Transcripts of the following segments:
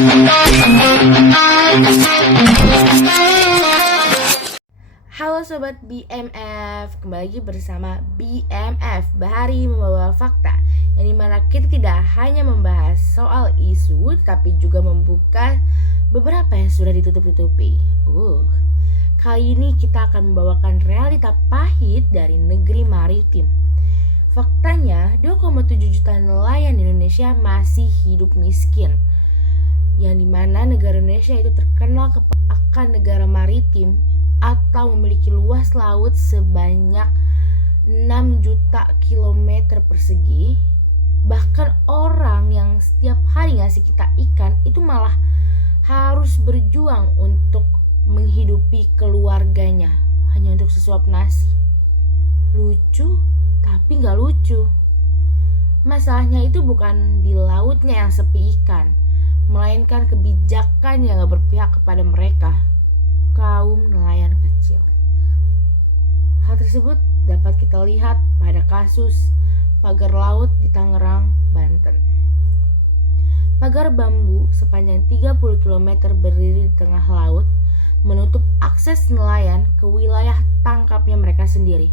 Halo Sobat BMF, kembali lagi bersama BMF Bahari Membawa Fakta, yang dimana kita tidak hanya membahas soal isu, tapi juga membuka beberapa yang sudah ditutup-tutupi. Kali ini kita akan membawakan realita pahit dari negeri maritim. Faktanya, 2,7 juta nelayan di Indonesia masih hidup miskin, yang dimana negara Indonesia itu terkenal akan negara maritim atau memiliki luas laut sebanyak 6 juta kilometer persegi. Bahkan orang yang setiap hari ngasih kita ikan itu malah harus berjuang untuk menghidupi keluarganya hanya untuk sesuap nasi. Lucu tapi gak lucu. Masalahnya itu bukan di lautnya yang sepi ikan, melainkan kebijakan yang gak berpihak kepada mereka, kaum nelayan kecil. Hal tersebut dapat kita lihat pada kasus pagar laut di Tangerang, Banten. Pagar bambu sepanjang 30 km berdiri di tengah laut menutup akses nelayan ke wilayah tangkapnya mereka sendiri.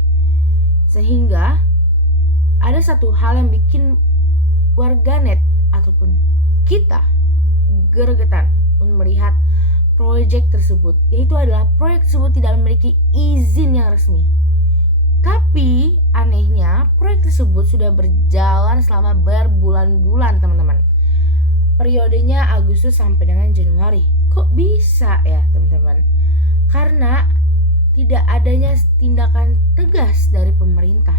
Sehingga ada satu hal yang bikin warganet ataupun kita gregetan melihat proyek tersebut, yaitu adalah proyek tersebut tidak memiliki izin yang resmi. Tapi anehnya proyek tersebut sudah berjalan selama berbulan-bulan, teman-teman. Periodenya Agustus sampai dengan Januari. Kok bisa ya, teman-teman? Karena tidak adanya tindakan tegas dari pemerintah.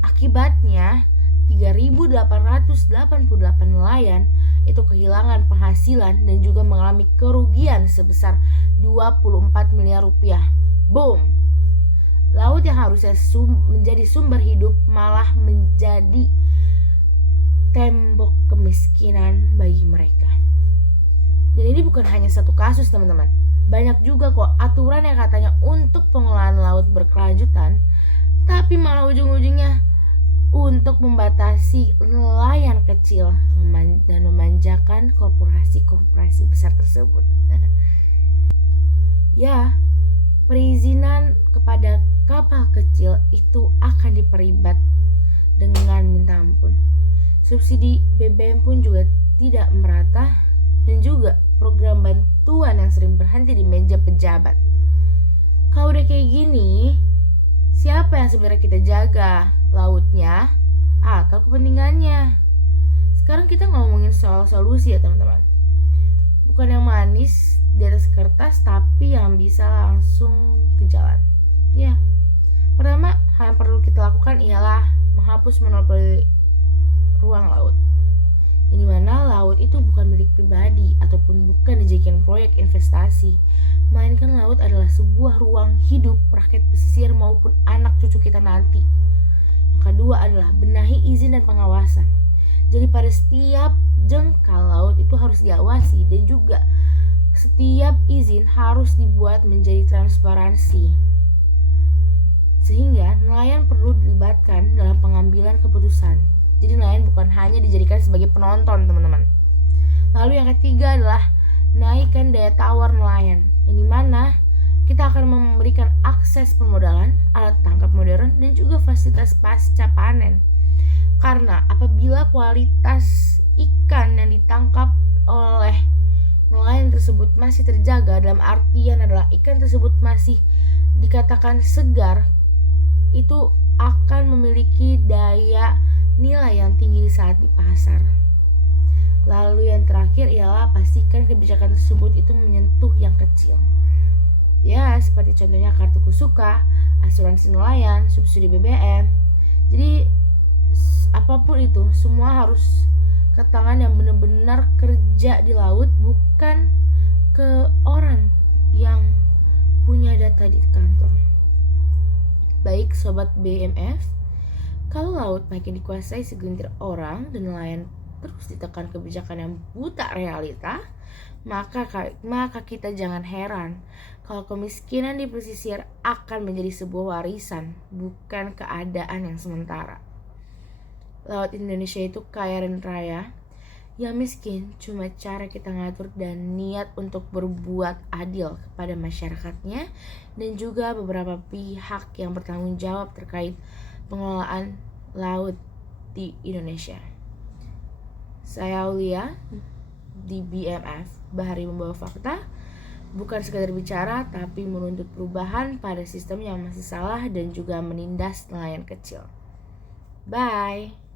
Akibatnya 3.888 nelayan itu kehilangan penghasilan dan juga mengalami kerugian sebesar 24 miliar rupiah. Boom. Laut yang harusnya menjadi sumber hidup malah menjadi tembok kemiskinan bagi mereka. Dan ini bukan hanya satu kasus, teman-teman. Banyak juga kok aturan yang katanya untuk pengelolaan laut berkelanjutan, tapi malah ujung-ujungnya untuk membatasi nelayan kecil dan memanjakan korporasi-korporasi besar tersebut. Ya, perizinan kepada kapal kecil itu akan diperibat dengan minta ampun. Subsidi BBM pun juga tidak merata, dan juga program bantuan yang sering berhenti di meja pejabat. Kalau udah kayak gini, siapa yang sebenarnya kita jaga? Lautnya atau kepentingannya? Sekarang kita ngomongin soal solusi ya, teman-teman. Bukan yang manis di atas kertas, tapi yang bisa langsung ke jalan. Ya, pertama hal yang perlu kita lakukan ialah menghapus monopoli ruang laut. Ini mana laut itu bukan milik pribadi ataupun bukan dijadikan proyek investasi, melainkan laut adalah sebuah ruang hidup rakyat pesisir maupun anak cucu kita nanti. Yang kedua adalah benahi izin dan pengawasan. Jadi pada setiap jengkal laut itu harus diawasi, dan juga setiap izin harus dibuat menjadi transparansi, sehingga nelayan perlu dilibatkan dalam pengambilan keputusan. Jadi nelayan bukan hanya dijadikan sebagai penonton, teman-teman. Lalu yang ketiga adalah naikkan daya tawar nelayan, yang dimana kita akan memberikan akses permodalan, alat tangkap modern, dan juga fasilitas pasca panen. Karena apabila kualitas ikan yang ditangkap oleh nelayan tersebut masih terjaga, dalam artian adalah ikan tersebut masih dikatakan segar, itu akan memiliki daya nilai yang tinggi saat di pasar. Lalu yang terakhir ialah pastikan kebijakan tersebut itu menyentuh yang kecil. Ya, seperti contohnya kartu kusuka, asuransi nelayan, subsidi BBM. Jadi apapun itu, semua harus ke tangan yang benar-benar kerja di laut, bukan ke orang yang punya data di kantor. Baik Sobat BMF, kalau laut makin dikuasai segelintir orang dan nelayan terus ditekan kebijakan yang buta realita, maka kita jangan heran kalau kemiskinan di pesisir akan menjadi sebuah warisan, bukan keadaan yang sementara. Laut Indonesia itu kaya dan raya, Yang miskin cuma cara kita ngatur dan niat untuk berbuat adil kepada masyarakatnya dan juga beberapa pihak yang bertanggung jawab terkait pengelolaan laut di Indonesia. Saya Aulia di BMF, Bahari Membawa Fakta. Bukan sekadar bicara, tapi menuntut perubahan pada sistem yang masih salah dan juga menindas nelayan kecil. Bye!